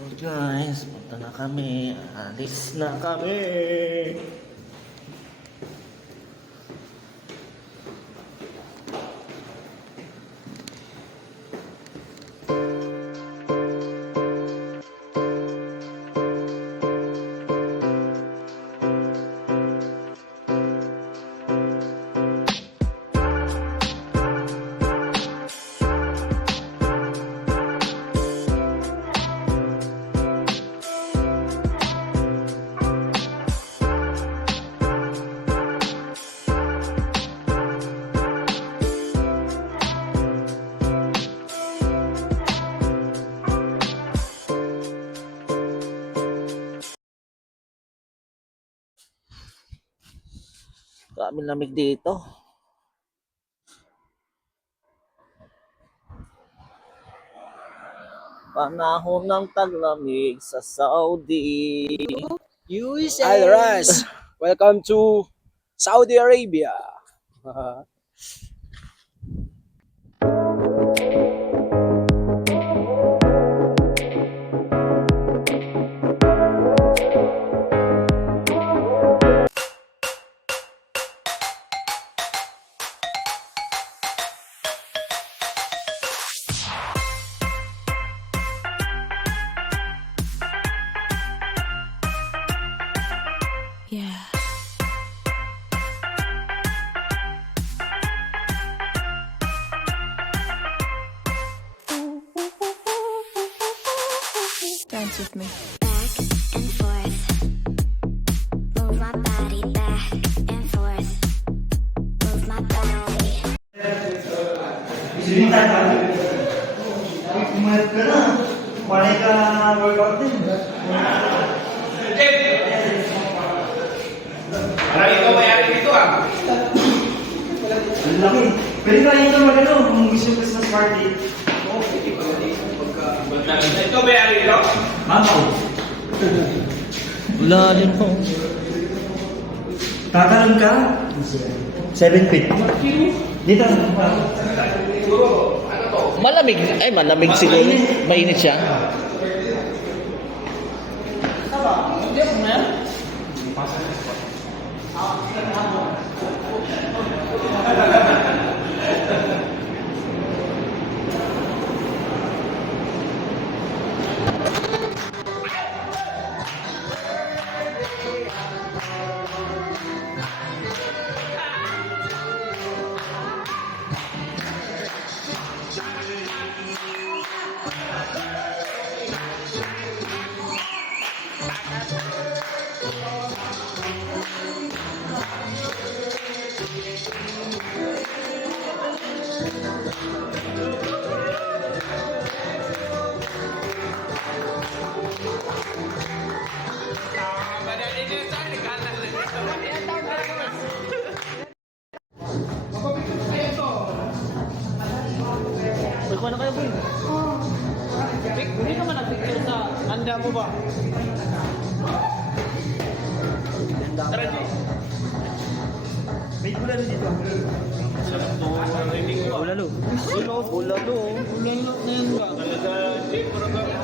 Guys, punta na kami. Alis na kami. Kami lamig dito. Panahon ng taglamig sa Saudi. USA. Hi, Ras. Welcome to Saudi Arabia. Yeah. Dance with me. Back and forth. Move my body back and forth. Move my body. Kumalit ka na. Malay ka workout din. Parang ikaw may-ari dito ah. Ang laki. Pwede tayo ito magano kung gusto yung Christmas party. Ikaw may-ari dito? Mama ko. Wala din po. Tatalon ka? 7 feet. Dito. Malamig. Ay, malamig siguro. Mainit siya. Magkuha na kayo, boy. Hindi naman nag-picture sa handa mo ba? Tara, Jay. May bulalo dito. Bulalo. Bulalo. Bulalo na yun ba? Talaga, Jay.